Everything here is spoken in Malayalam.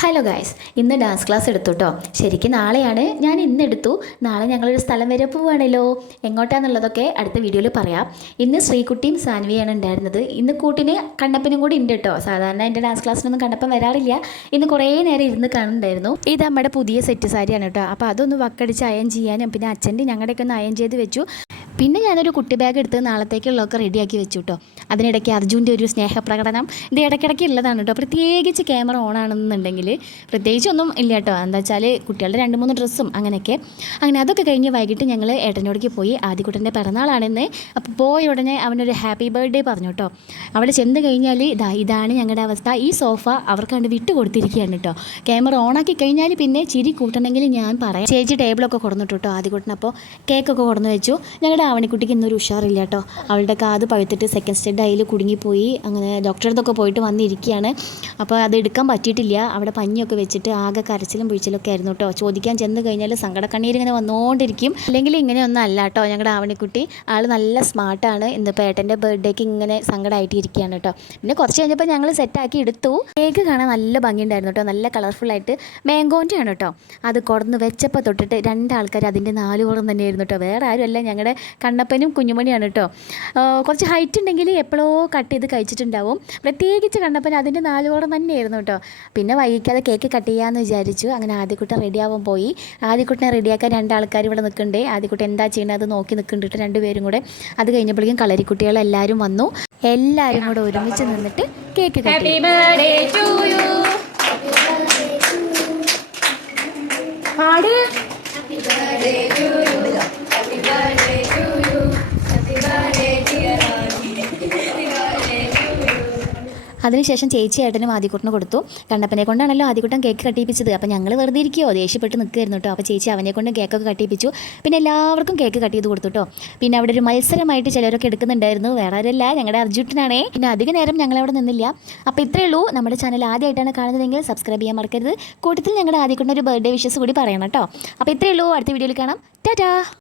ഹലോ ഗായ്സ്, ഇന്ന് ഡാൻസ് ക്ലാസ് എടുത്തു കേട്ടോ. ശരിക്കും നാളെയാണ്, ഞാൻ ഇന്ന് എടുത്തു. നാളെ ഞങ്ങളൊരു സ്ഥലം വരെ പോവുകയാണല്ലോ. എങ്ങോട്ടാന്നുള്ളതൊക്കെ അടുത്ത വീഡിയോയിൽ പറയാം. ഇന്ന് ശ്രീകുട്ടിയും സാൻവിയാണ് ഉണ്ടായിരുന്നത്. ഇന്ന് കൂട്ടിന് കണ്ണപ്പനും കൂടി ഉണ്ട് കേട്ടോ. സാധാരണ എൻ്റെ ഡാൻസ് ക്ലാസ്സിനൊന്നും കണ്ണപ്പൻ വരാറില്ല. ഇന്ന് കുറേ നേരം ഇരുന്ന് കാണുന്നുണ്ടായിരുന്നു. ഇത് നമ്മുടെ പുതിയ സെറ്റ് സാരിയാണ് കേട്ടോ. അപ്പോൾ അതൊന്ന് വക്കടിച്ച് അയൺ ചെയ്യാനും പിന്നെ അച്ഛൻ്റെ ഞങ്ങളുടെയൊക്കെ ഒന്ന് അയൺ ചെയ്ത് വെച്ചു. പിന്നെ ഞാനൊരു കുട്ടി ബാഗ് എടുത്ത് നാളത്തേക്കുള്ളതൊക്കെ റെഡിയാക്കി വെച്ചു കേട്ടോ. അതിനിടയ്ക്ക് അർജുൻ്റെ ഒരു സ്നേഹപ്രകടനം ഇത് ഇടയ്ക്കിടയ്ക്ക് ഉള്ളതാണ് കേട്ടോ. പ്രത്യേകിച്ച് ക്യാമറ ഓൺ ആണെന്നുണ്ടെങ്കിൽ പ്രത്യേകിച്ചൊന്നും ഇല്ല കേട്ടോ. എന്താ വെച്ചാൽ കുട്ടികളുടെ 2-3 ഡ്രസ്സും അങ്ങനെയൊക്കെ. അതൊക്കെ കഴിഞ്ഞ് വൈകിട്ട് ഞങ്ങൾ ഏട്ടനോടേക്ക് പോയി. ആദ്യക്കുട്ടൻ്റെ പിറന്നാളാണെന്ന്. അപ്പോൾ പോയ ഉടനെ അവനൊരു ഹാപ്പി ബർത്ത്ഡേ പറഞ്ഞു കേട്ടോ. അവിടെ ചെന്ന് കഴിഞ്ഞാൽ ഇതാണ് ഞങ്ങളുടെ അവസ്ഥ. ഈ സോഫ അവർക്ക് കണ്ട് വിട്ട് കൊടുത്തിരിക്കുകയാണ് കേട്ടോ. ക്യാമറ ഓണാക്കി കഴിഞ്ഞാൽ പിന്നെ ചിരി കൂട്ടണമെങ്കിൽ ഞാൻ പറയാം. ചേച്ചി ടേബിളൊക്കെ കൊടുന്നിട്ടു കേട്ടോ ആദ്യക്കുട്ടൻ. അപ്പോൾ കേക്കൊക്കെ കൊടുന്ന് വെച്ചു. ഞങ്ങളുടെ ആവണിക്കുട്ടിക്ക് ഇന്നൊരു ഉഷാറില്ല കേട്ടോ. അവളുടെ കാത് പഴുത്തിട്ട് സെക്കൻഡ് സ്റ്റെഡ് അതിൽ കുടുങ്ങിപ്പോയി. അങ്ങനെ ഡോക്ടറുടെ അടുത്തൊക്കെ പോയിട്ട് വന്നിരിക്കുകയാണ്. അപ്പോൾ അത് എടുക്കാൻ പറ്റിയിട്ടില്ല. അവിടെ പഞ്ഞിയൊക്കെ വെച്ചിട്ട് ആകെ കരച്ചിലും പിഴിച്ചിലൊക്കെ ആയിരുന്നു കേട്ടോ. ചോദിക്കാൻ ചെന്ന് കഴിഞ്ഞാൽ സങ്കടക്കണ്ണീർ ഇങ്ങനെ വന്നുകൊണ്ടിരിക്കും. അല്ലെങ്കിൽ ഇങ്ങനെയൊന്നും അല്ല കേട്ടോ ഞങ്ങളുടെ ആവണിക്കുട്ടി. ആൾ നല്ല സ്മാർട്ടാണ്. ഇന്നിപ്പോൾ ഏട്ടൻ്റെ ബർത്ത്ഡേക്ക് ഇങ്ങനെ സങ്കടമായിട്ട് ഇരിക്കുകയാണ് കേട്ടോ. പിന്നെ കുറച്ച് കഴിഞ്ഞപ്പോൾ ഞങ്ങൾ സെറ്റാക്കി എടുത്തു. കേക്ക് കാണാൻ നല്ല ഭംഗിയുണ്ടായിരുന്നു കേട്ടോ. നല്ല കളർഫുള്ളായിട്ട് മാംഗോൻ്റെ ആണ് കേട്ടോ. അത് കൊടുന്ന് വെച്ചപ്പോൾ തൊട്ടിട്ട് 2 ആൾക്കാർ അതിൻ്റെ 4 പുറം തന്നെയായിരുന്നു കേട്ടോ. വേറെ ആരുമല്ല, ഞങ്ങളുടെ കണ്ണപ്പനും കുഞ്ഞുമണിയാണ് കേട്ടോ. കുറച്ച് ഹൈറ്റ് ഉണ്ടെങ്കിൽ എപ്പോഴോ കട്ട് ചെയ്ത് കഴിച്ചിട്ടുണ്ടാവും. പ്രത്യേകിച്ച് കണ്ണപ്പൻ അതിൻ്റെ 4 പുറം തന്നെയായിരുന്നു കേട്ടോ. പിന്നെ വൈകിക്കാതെ കേക്ക് കട്ട് ചെയ്യാമെന്ന് വിചാരിച്ചു. അങ്ങനെ ആദ്യക്കുട്ടൻ റെഡിയാവാൻ പോയി. ആദ്യക്കുട്ടനെ റെഡിയാക്കാൻ 2 ആൾക്കാർ ഇവിടെ നിൽക്കുന്നുണ്ട്. ആദ്യക്കുട്ടൻ എന്താ ചെയ്യുന്നത് അത് നോക്കി നിൽക്കുന്നുണ്ട് 2 പേരും കൂടെ. അത് കഴിഞ്ഞപ്പോഴേക്കും കളരിക്കുട്ടികളെല്ലാവരും വന്നു. എല്ലാവരും കൂടെ ഒരുമിച്ച് നിന്നിട്ട് കേക്ക് കട്ട് ചെയ്തു. അതിനുശേഷം ചേച്ചി ഏട്ടനും ആദ്യക്കുട്ടന് കൊടുത്തു. കണ്ണപ്പനെ കൊണ്ടാണല്ലോ ആദ്യക്കുട്ടൻ കേക്ക് കട്ടിപ്പിച്ചത്. അപ്പോൾ ഞങ്ങൾ വെറുതെ ഇരിക്കുകയോ ദേഷ്യപ്പെട്ട് നിൽക്കുമായിരുന്നു കേട്ടോ. അപ്പോൾ ചേച്ചി അവനെ കൊണ്ട് കേക്കൊക്കെ കട്ടിപ്പിച്ചു. പിന്നെ എല്ലാവർക്കും കേക്ക് കട്ട് ചെയ്ത് കൊടുത്തു കേട്ടോ. പിന്നെ അവിടെ ഒരു മത്സരമായിട്ട് ചിലരൊക്കെ എടുക്കുന്നുണ്ടായിരുന്നു. വേറെ ആരല്ല, ഞങ്ങളുടെ അർജുട്ടനാണേ. പിന്നെ അധിക നേരം ഞങ്ങളവിടെ നിന്നില്ല. അപ്പോൾ ഇത്രയേ ഉള്ളൂ. നമ്മുടെ ചാനൽ ആദ്യമായിട്ടാണ് കാണുന്നതെങ്കിൽ സബ്സ്ക്രൈബ് ചെയ്യാൻ മറക്കരുത്. കൂട്ടത്തിൽ ഞങ്ങളുടെ ആദ്യക്കുട്ടൻ ഒരു ബർത്ത്ഡേ വിഷസ് കൂടി പറയണം കേട്ടോ. അപ്പോൾ ഇത്രയേ ഉള്ളൂ. അടുത്ത വീഡിയോയിൽ കാണാം. ടാറ്റാ.